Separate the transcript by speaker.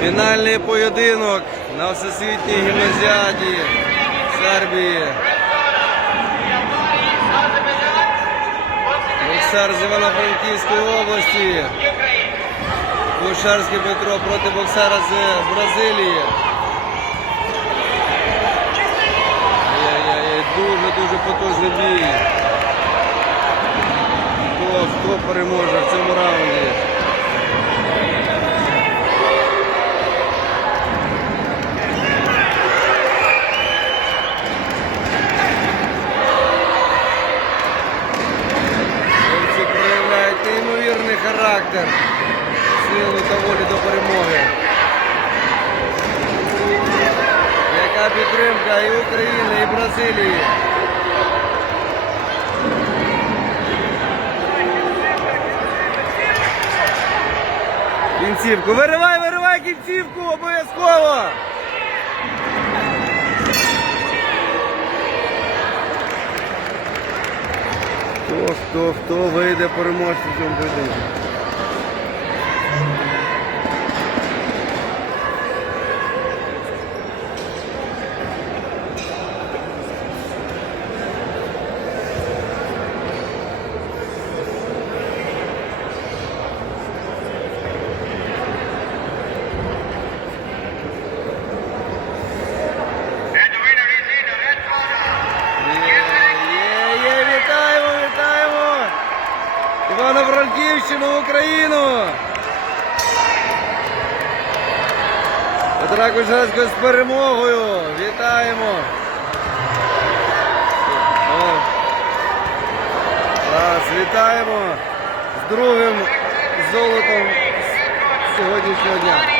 Speaker 1: Фінальний поєдинок на всесвітній гімназіаді Сербії. Боксер з Івано-Франківської області. Кушарський Петро проти боксера з Бразилії. Дуже-дуже потужний бій. Хто, хто переможе в цьому раунді? Характер, силу та до перемоги. Яка підтримка і України, і Бразилії. Кінцівку. Виривай, виривай кінцівку обов'язково. Хто, хто, хто вийде переможцем в цьому поєдинку? Івано-Франківщину, Україну! Петра Кульшанського з перемогою! Вітаємо! Раз, вітаємо з другим золотом сьогоднішнього дня.